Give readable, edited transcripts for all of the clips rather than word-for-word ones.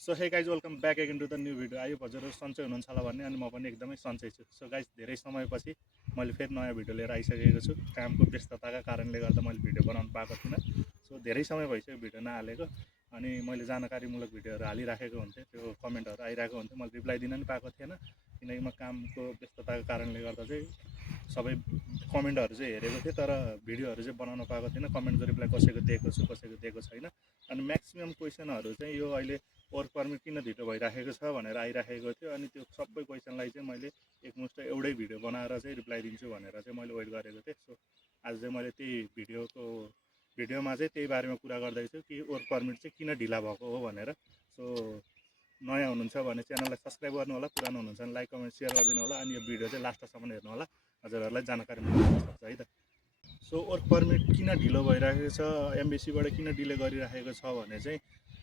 So hey guys welcome back again to the new video. आयो हजुरहरू सन्चै हुनुहुन्छ होला भन्ने, अनि म पनि एकदमै सन्चै छु। सो गाइज धेरै समयपछि मैले फेरि नयाँ भिडियो लिएर आइसकेको छु। कामको व्यस्तताका कारणले गर्दा मैले भिडियो बनाउनु पाएको थिइनँ। सो धेरै समय भइसक्यो भिडियो नहालेको, अनि मैले जानकारीमूलक भिडियोहरू हालिराखेको हुन्थेँ, त्यो कमेन्टहरू आइरहेको हुन्थ्यो, मैले रिप्लाई दिन पनि पाएको थिएन किनकि म कामको व्यस्तताको कारणले गर्दा चाहिँ सबै कमेन्टहरू चाहिँ हेरेको थिएँ, तर भिडियोहरू चाहिँ बनाउन पाएको थिइनँ। कमेन्टको रिप्लाई कसैको दिएको छु, कसैको दिएको छैन। अनि म्याक्सिमम् क्वेसनहरू चाहिँ यो अहिले वर्क पर्मिट किन ढिलो भइराखेको छ भनेर आइराखेको थियो, अनि त्यो सबै क्वेसनलाई चाहिँ मैले एकमुष्ट एउटै भिडियो बनाएर चाहिँ रिप्लाई दिन्छु भनेर चाहिँ मैले वेट गरेको थिएँ। सो आज चाहिँ मैले त्यही भिडियोमा चाहिँ त्यही बारेमा कुरा गर्दैछु कि वर्क पर्मिट चाहिँ किन ढिला भएको हो भनेर। सो नयाँ हुनुहुन्छ भने च्यानललाई सब्सक्राइब गर्नु होला, पुरानो हुनुहुन्छ भने लाइक कमेन्ट सेयर गरिदिनु होला, अनि यो भिडियो चाहिँ लास्टसम्म हेर्नु होला, हजुरहरूलाई जानकारी मिल्न सक्छ है त। सो वर्क पर्मिट किन ढिलो भइरहेको छ, एमबेसीबाट किन डिले गरिराखेको छ भने चाहिँ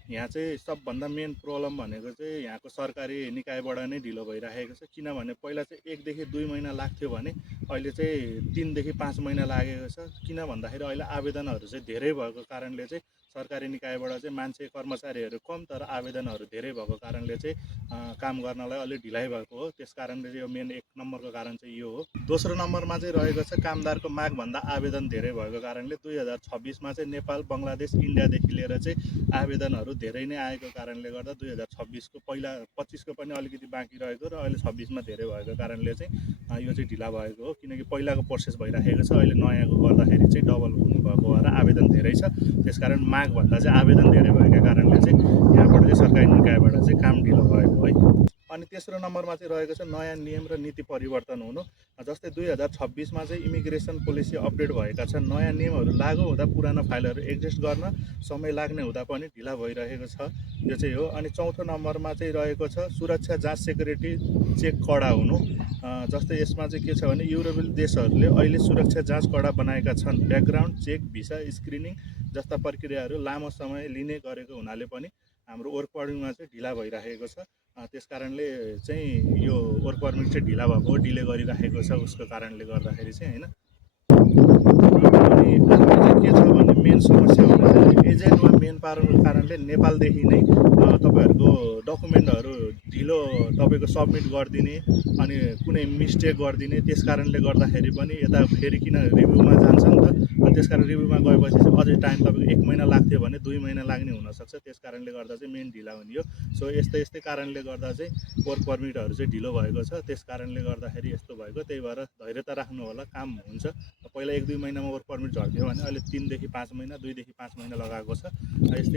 यहाँ चाहिँ सबभन्दा मेन प्रब्लम भनेको चाहिँ यहाँको सरकारी निकायबाट नै ढिलो भइराखेको छ। किनभने पहिला चाहिँ 1 देखि 2 महिना लाग्थ्यो भने अहिले चाहिँ 3 देखि 5 महिना लागेको छ। किन भन्दाखेरि अहिले आवेदनहरू चाहिँ धेरै भएको कारणले चाहिँ सरकारी निकायबाट चाहिँ मान्छे कर्मचारीहरू कम, तर आवेदनहरू धेरै भएको कारणले चाहिँ काम गर्नलाई अलिक ढिलाइ भएको हो। त्यस कारणले चाहिँ यो मेन 1 नम्बरको कारण चाहिँ यो हो। दोस्रो नम्बरमा चाहिँ रहेको छ कामदारको मागभन्दा आवेदन धेरै भएको कारणले 2026मा चाहिँ नेपाल, बङ्गलादेश, इन्डियादेखि लिएर चाहिँ आवेदनहरू धेरै नै आएको कारणले गर्दा 2026को पहिला 25को पनि अलिकति बाँकी रहेको र अहिले 26मा धेरै भएको कारणले चाहिँ यो चाहिँ ढिला भएको हो। किनकि पहिलाको प्रोसेस भइराखेको छ, अहिले नयाँको गर्दाखेरि चाहिँ डबल हुनुभएको भएर आवेदन धेरै छ। त्यसकारण मागभन्दा चाहिँ आवेदन धेरै भएका कारणले चाहिँ यहाँबाट चाहिँ सरकारी निकायबाट चाहिँ काम ढिलो भएको है। अनि तेस्रो नम्बरमा चाहिँ रहेको छ नयाँ नियम र नीति परिवर्तन हुनु। जस्तै 2026मा चाहिँ इमिग्रेसन पोलिसी अपडेट भएका छन्। नयाँ नियमहरू लागू हुँदा पुरानो फाइलहरू एडजस्ट गर्न समय लाग्ने हुँदा पनि ढिला भइरहेको छ, यो चाहिँ हो। अनि चौथो नम्बरमा चाहिँ रहेको छ सुरक्षा जाँच सेक्युरिटी चेक कडा हुनु। जस्तै यसमा चाहिँ के छ भने युरोपियन देशहरूले अहिले सुरक्षा जाँच कडा बनाएका छन्। ब्याकग्राउन्ड चेक, भिसा स्क्रिनिङ जस्ता प्रक्रियाहरू लामो समय लिने गरेको हुनाले पनि हाम्रो वर्क पर्मिटमा चाहिँ ढिला भइराखेको छ। त्यस कारणले चाहिँ यो वर्क पर्मिट चाहिँ ढिला भएको, डिले गरिराखेको छ उसको कारणले गर्दाखेरि चाहिँ होइन। अनि अर्को चाहिँ के छ भने मेन समस्या भनेको एजेन्ट वा मेन पावरको कारणले नेपालदेखि नै तपाईँहरूको डकुमेन्टहरू ढिलो तपाईँको सबमिट गरिदिने अनि कुनै मिस्टेक गरिदिने, त्यस कारणले गर्दाखेरि पनि यता फेरि किन रिभ्यूमा जान्छ नि त। त्यस कारण रिभ्यूमा गएपछि चाहिँ अझै टाइम तपाईँको 1 महिना लाग्थ्यो भने 2 महिना लाग्ने हुनसक्छ। त्यस कारणले गर्दा चाहिँ मेन ढिला हुने हो। सो यस्तै कारणले गर्दा चाहिँ वर्क पर्मिटहरू चाहिँ ढिलो भएको छ। त्यस कारणले गर्दाखेरि यस्तो भएको, त्यही भएर धैर्यता राख्नु होला, काम हुन्छ। पहिला 1-2 महिनामा वर्क पर्मिट झर्थ्यो भने अहिले 3 देखि 5 महिना, 2 देखि 5 महिना लगाएको छ।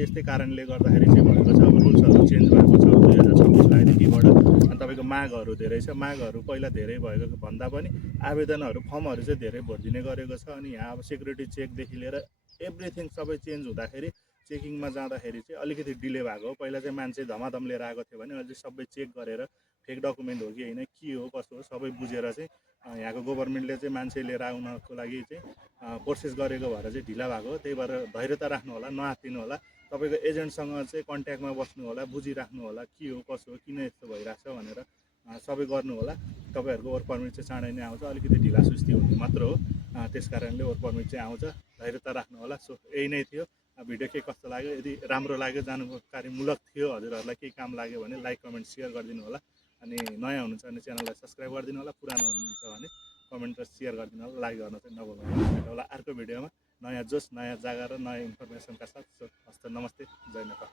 यस्तै कारणले गर्दाखेरि चाहिँ भएको छ। अब रुल्सहरू चेन्ज भएको छ 2026 आइदेखिबाट। अनि तपाईँको मागहरू धेरै छ। मागहरू पहिला धेरै भएको भन्दा पनि आवेदनहरू फर्महरू चाहिँ धेरै भरिदिने गरेको छ। अनि यहाँ अब सेक्युरिटी चेकदेखि लिएर एभ्रिथिङ सबै चेन्ज हुँदाखेरि चेकिङमा जाँदाखेरि चाहिँ अलिकति डिले भएको हो। पहिला चाहिँ मान्छे धमाधम लिएर आएको थियो भने अहिले सबै चेक गरेर फेक डकुमेन्ट हो कि होइन, के हो कसो हो सबै बुझेर चाहिँ यहाँको गभर्मेन्टले चाहिँ मान्छे लिएर आउनको लागि चाहिँ प्रोसेस गरेको भएर चाहिँ ढिला भएको हो। त्यही भएर धैर्यता राख्नु होला, नआत्तिनु होला। तपाईँको एजेन्टसँग चाहिँ कन्ट्याक्टमा बस्नु होला, बुझिराख्नु होला के हो कसो हो, किन यस्तो भइरहेको छ भनेर सबै गर्नु होला। तपाईँहरूको वर्क पर्मिट चाहिँ चाँडै नै आउँछ, अलिकति ढिला सुस्ती हुने मात्र हो। त्यस कारणले वर्क पर्मिट चाहिँ आउँछ, धैर्यता राख्नु होला। सो यही नै थियो भिडियो। के कस्तो लाग्यो, यदि राम्रो लाग्यो, जानकारीमूलक थियो, हजुरहरूलाई केही काम लाग्यो भने लाइक कमेन्ट सेयर गरिदिनु होला। अनि नयाँ हुनुहुन्छ भने च्यानललाई सब्सक्राइब गरिदिनु होला, पुरानो हुनुहुन्छ भने कमेन्ट र सेयर गरिदिनु होला, लाइक गर्न चाहिँ नभुल्नु होला। अर्को भिडियोमा नयाँ जोस, नयाँ जग्गा र नयाँ इन्फर्मेसनका साथ। सो हस्त, नमस्ते, जय नेपाल।